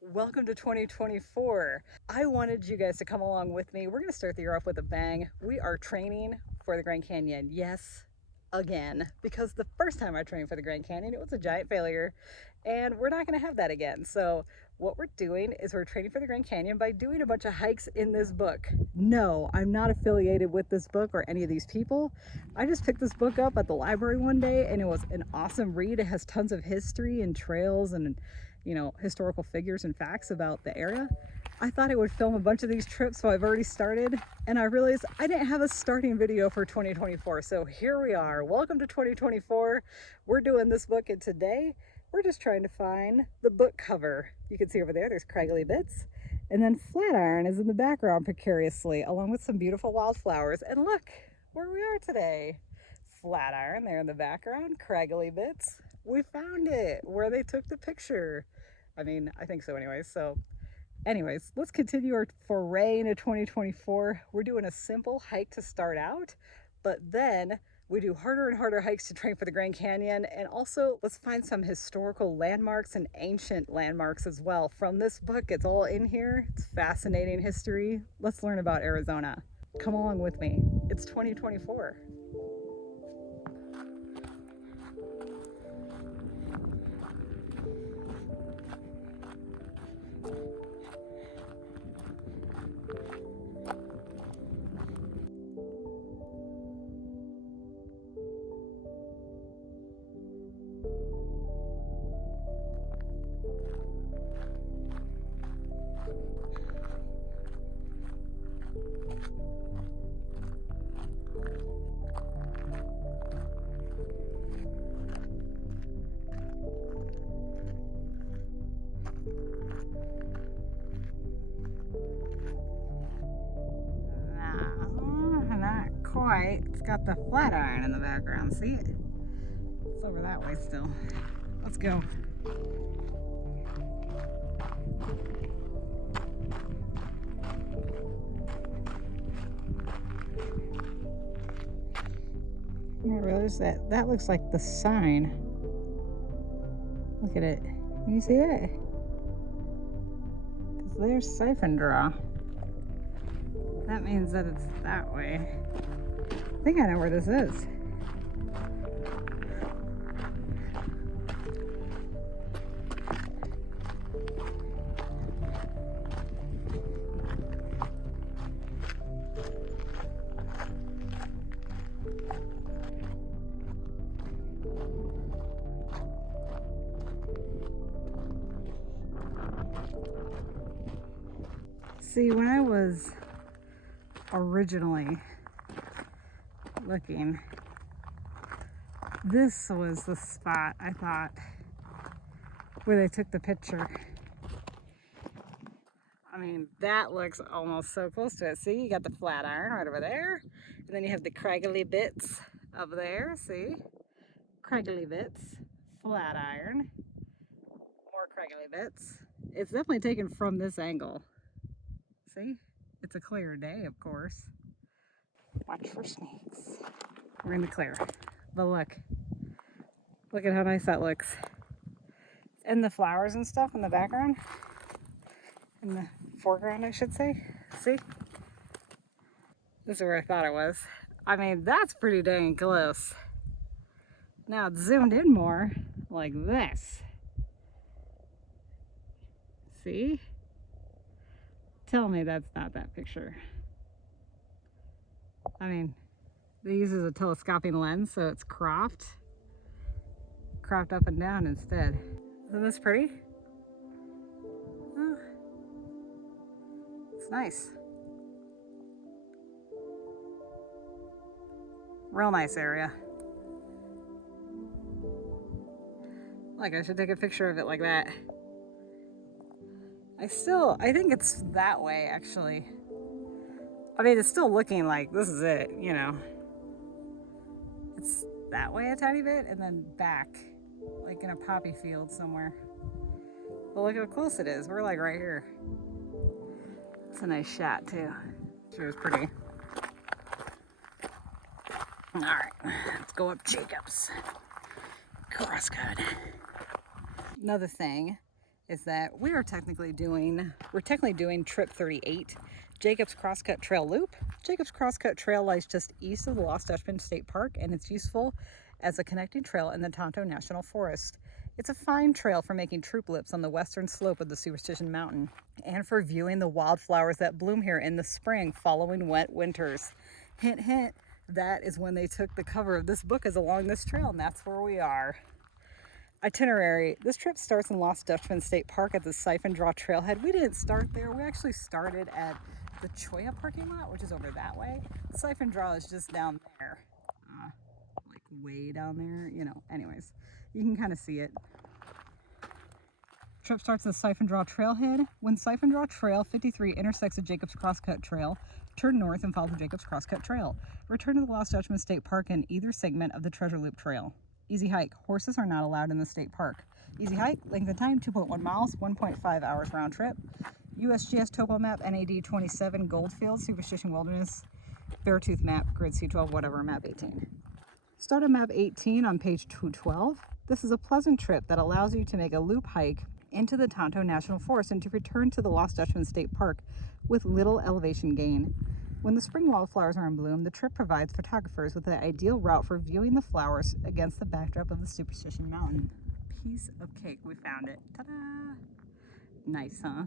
Welcome to 2024. I wanted you guys to come along with me. We're going to start the year off with a bang. We are training for the Grand Canyon. Yes, again, because the first time I trained for the Grand Canyon, it was a giant failure, and we're not going to have that again. So, what we're doing is we're training for the Grand Canyon by doing a bunch of hikes in this book. No, I'm not affiliated with this book or any of these people. I just picked this book up at the library one day, and it was an awesome read. It has tons of history and trails and historical figures and facts about the area. I thought I would film a bunch of these trips, so I've already started, and I realized I didn't have a starting video for 2024. So here we are. Welcome to 2024. We're doing this book, and today we're just trying to find the book cover. You can see over there's Craggly Bits, and then Flatiron is in the background precariously, along with some beautiful wildflowers. And look where we are today. Flatiron there in the background, Craggly Bits. We found it where they took the picture. I mean, I think so anyways. Anyways, let's continue our foray into 2024. We're doing a simple hike to start out, but then we do harder and harder hikes to train for the Grand Canyon. And also, let's find some historical landmarks and ancient landmarks as well. From this book, it's all in here. It's fascinating history. Let's learn about Arizona. Come along with me. It's 2024. Not quite. It's got the Flatiron in the background. See it? It's over that way still. Let's go. I realize that looks like the sign. Look at it. Can you see that? Because there's Siphon Draw. That means that it's that way. I think I know where this is. See, when I was originally looking, this was the spot I thought where they took the picture. I mean, that looks almost so close to it. See, you got the Flatiron right over there, and then you have the Craggly Bits up there. See, Craggly Bits, Flatiron, more Craggly Bits. It's definitely taken from this angle. See, it's a clear day, of course. Watch for snakes. We're in the clear, but look at how nice that looks. And the flowers and stuff in the background, in the foreground, I should say. See, this is where I thought it was. I mean, that's pretty dang close. Now it's zoomed in more, like this. See? Tell me that's not that picture. I mean, they use a telescoping lens, so it's cropped up and down instead. Isn't this pretty? Oh, it's nice. Real nice area. Like, I should take a picture of it like that. I think it's that way, actually. I mean, it's still looking like this is it, you know. It's that way a tiny bit, and then back, like in a poppy field somewhere. But look how close it is. We're like right here. It's a nice shot, too. Sure is pretty. All right, let's go up Jacobs. Crosscut. Another thing is that we're technically doing trip 38, Jacob's Crosscut Trail Loop. Jacob's Crosscut Trail lies just east of the Lost Dutchman State Park, and it's useful as a connecting trail in the Tonto National Forest. It's a fine trail for making troop lips on the western slope of the Superstition Mountain, and for viewing the wildflowers that bloom here in the spring following wet winters. Hint, hint, that is when they took the cover of this book, is along this trail, and that's where we are. Itinerary. This trip starts in Lost Dutchman State Park at the Siphon Draw Trailhead. We didn't start there. We actually started at the Choya parking lot, which is over that way. Siphon Draw is just down there. Like way down there, you know. Anyways, you can kind of see it. Trip starts at the Siphon Draw Trailhead. When Siphon Draw Trail 53 intersects the Jacob's Crosscut Trail, turn north and follow the Jacob's Crosscut Trail. Return to the Lost Dutchman State Park in either segment of the Treasure Loop Trail. Easy hike. Horses are not allowed in the state park. Easy hike. Length of time 2.1 miles, 1.5 hours round trip. USGS topo map NAD 27 Goldfield Superstition Wilderness Beartooth map grid C12 whatever map 18. Start at map 18 on page 212. This is a pleasant trip that allows you to make a loop hike into the Tonto National Forest and to return to the Lost Dutchman State Park with little elevation gain. When the spring wildflowers are in bloom, the trip provides photographers with the ideal route for viewing the flowers against the backdrop of the Superstition Mountain. Piece of cake, we found it. Ta-da! Nice, huh?